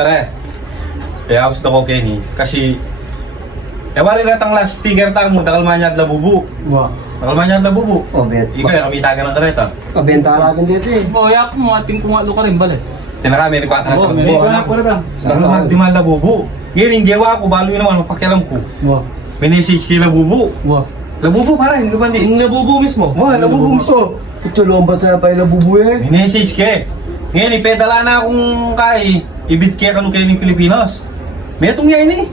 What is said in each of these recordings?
Pare, kaya gusto ko Kenny, kasi wari retang last sticker tang mo, takal manyad labubu. Takal manyad labubu. Ikaw yung kamita ka ng kareta. Pabenta natin dito eh. Yak mo, ating kung ka rin balik. Sinaka, may nagkwata ka sa labubu. Takal Wow. di man labubu. Ngayon, hindi ako, balo yun naman, mapakialam ko. May message kay labubu. Labubu pare, hindi ba hindi? Yung nabubo mismo. Labubu mo. Ito lang ba sa pay labubu eh? May message kay. Ngayon, ipedala na akong kay, ibit kaya kanu kayo ng Pilipinas. May itong yan eh.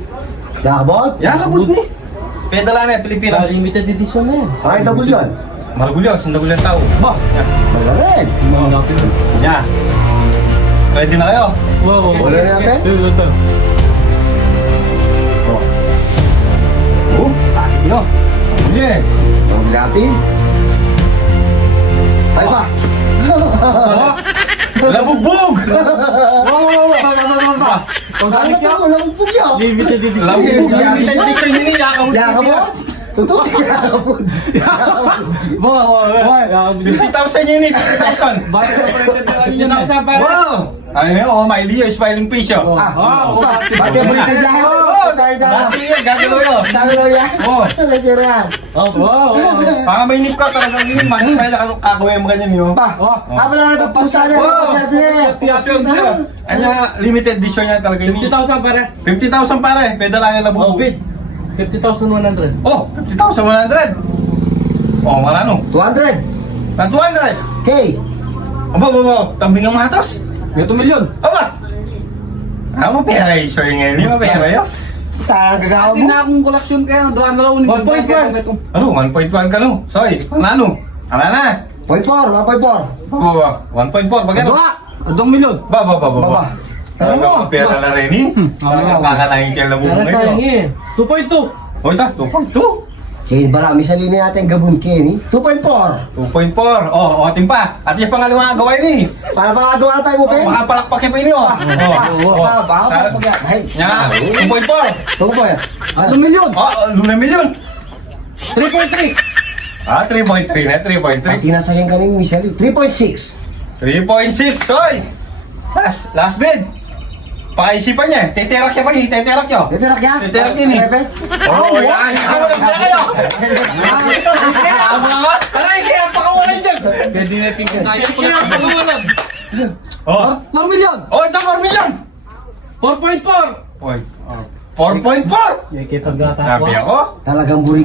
Yakabot? Yakabot ni. Pedala na Pilipinas. Limited edition na yan. Ay, double yan. Maragulyo, sindagulyo tao. Ba? Magaling. Yeah. Ready na kayo? Wala na natin? Sakit nyo. Sige. Magaling. Ay pa. Labugbog! Ano pa? Walang pugya. Limited edition. Labugbog! Limited edition yun eh. Yakabot? Totoo? Yakabot. 50,000 yun eh. 50,000. Bakit ka printed na lang yun? Sa pare. Wow! Ano yun? Oh, my Leo, smiling fish oh. Bakit mo rin dyan? Oo, tayo dyan. Dati yun, gagalaw yun. Talo yan? Oo. Nasira yan. Baka may nip ka talagang yun. Smile na kakawin mo ganyan yun. Pa, habang lang nagpusa niya. Ano, limited edition yan talaga yun. 50,000 pare. 50,000 pare, pedala nila buo. Bid. 50,100. Oh, 50,100. Oh, marano? 200. Na 200. K. Aba, tambing ang matos. Ito milyon. Aba! Ano pera eh? So yung ngayon, yung pera yun? Tarang gagawa Hindi mo. na akong koleksyon kaya doon na lang. 1.1. Ano, 1.1 ka no? Sorry, ano? Ano na? 0.4, 1.4. 1.4, bagay Ba? Adong milyon. Ba. Baba. Ano mo? Pera na rin eh. Kakalahin kayo na buong Kaya sayang eh. 2.2. O ito, 2.2. Kaya marami sa linya natin gabon Kenny. 2.4. 2.4. Oh, atin pa. At yung pangalawang gawin eh. Para makagawa tayo mo, Oh, Pen. makapalakpak yung pini oh. Baka pag ay. Nya, 2.4. Tungo po yan. 2 milyon. Oh, 2 milyon. 3.3. 3.3 na, 3.3. Pati nasayang kami ni Michelle. 3.6. 3.6, soy! Last bid! Pakaisipan niya, teterak siya pa niya, teterak niyo! Titirak yan? Titirak yun eh. Pepe? Oo, yan! Ikaw na kayo! Tama nga! Aray, kaya pakawalan dyan. Pwede na tingin na yun. Kaya pakawalan. Oh! 4 milyon. Oh, ito 4 million! 4.4. 4.4! Kita gata. Sabi ako? Talagang buri.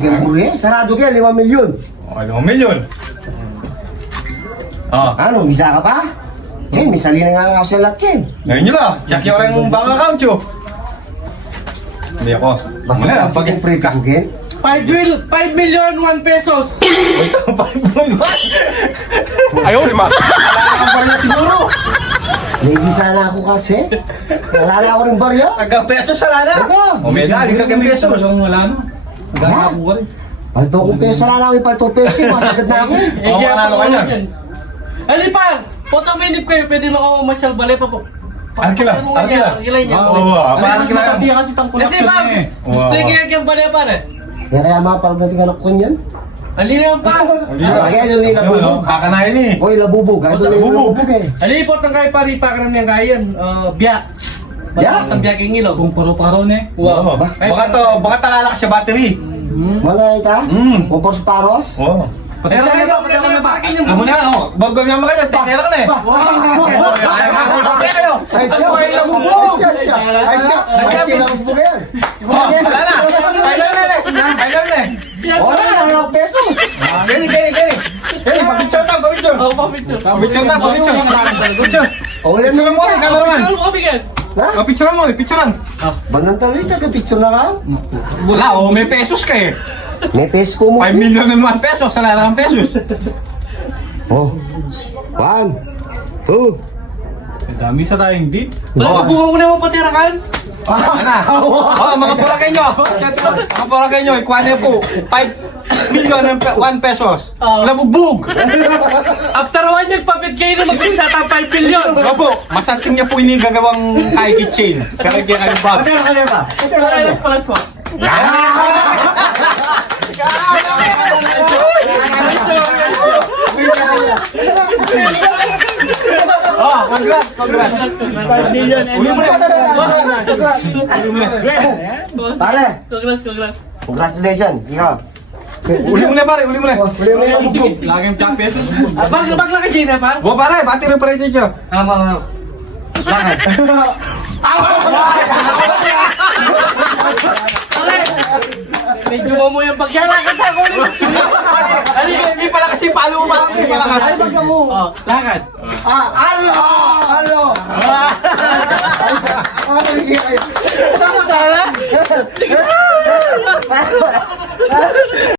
Sarado yan, 5 milyon. Oh, 5 million! Oh, Ano, misa ka pa? Ken, misali na nga ako sa lahat, Ken. ngayon nyo lang, check yung orang bank account nyo! Hindi ako. Basta Wala, kasi kung pre ka, Ken. 5 million 1 pesos. Oh, ito, 5.1! Ayaw, lima! Wala kang barya siguro! Hindi sana ako kasi. Nalala ako ng barya. Hanggang pesos sa lana! Ikaw. O, medali ka ng pesos! Wala na. Ha? Palto ko peso na lang, palto peso. Masagad na ako. Oo, manalo ka niyan. Ali pa! Puta minip kayo, pwede na ako masyal balay pa po. Arkila, arkila. Arkilay niya. Oo, parang kailangan. Kasi tang Kasi, Ma'am, Wow. display kaya kaya balay pare. Kaya mapaldating anak ko yan. Ali na pa! Kaya doon yung labubog. Kakanayin eh. Hoy, labubog. Kaya doon yung labubog eh. Ali po tang kay pari pa ka namin kayan. Biyak. Biyak? Ang biyak yung ilaw. Kung paro-paro ne. Wow. Baka talala ka siya battery. Mga ita? Kumpor sa paros? Oo. Pero kayo, pwede na parking yung Amo na, oh. Bago nga mga tekera ka na eh. Ay, siya. Ay, labubog. Ay, siya. Ay, siya. Ay, siya. Labubog yan. Oh, wala na. Ay, lang na. Ay, lang na. Wala na, wala akong pesos. Gani. Papicture ka, papicture. Oh, papicture. Picture ka, picture. Picture. Oh, wala Picture na. mo, cameraman. Ano mo bigyan? Ha? Picture mo, picturean. Bandang talita ka, picture na ka? Wala, oh, may pesos ka eh. May peso ko mo. 5 million and 1 pesos, sa larang pesos. Oh. 1, 2. Dami sa tayong di. Wala, bunga mo na yung patirakan. Ano? Oh, mga pulakay nyo. Mga pulakay nyo, ikuha niyo po. 5 million and 1 pesos. Labugbog. After 1 year, papit kayo na mag-isa tang 5 billion. Opo, masanting niya po ini gagawang high kitchen. Pero kaya kayo bag. Patera ka na ba? Patera ka na. Palas mo. Oh, congrats. Uli mo na. Pare, Congrats. congratulations. Ikaw. Uli mo na pare, uli mo na. Uli mo yan. Laging champion. Bakla ka, Gina, par? Bo pare, bati rin pare dito. Tama. Lakad. Okay. Medyo mo yung pagyalakad ako. Hindi pala kasi palo mo hindi pala kasi. Ay, bagay mo. Oh, lakad. Alo! Alo! Tama ka na?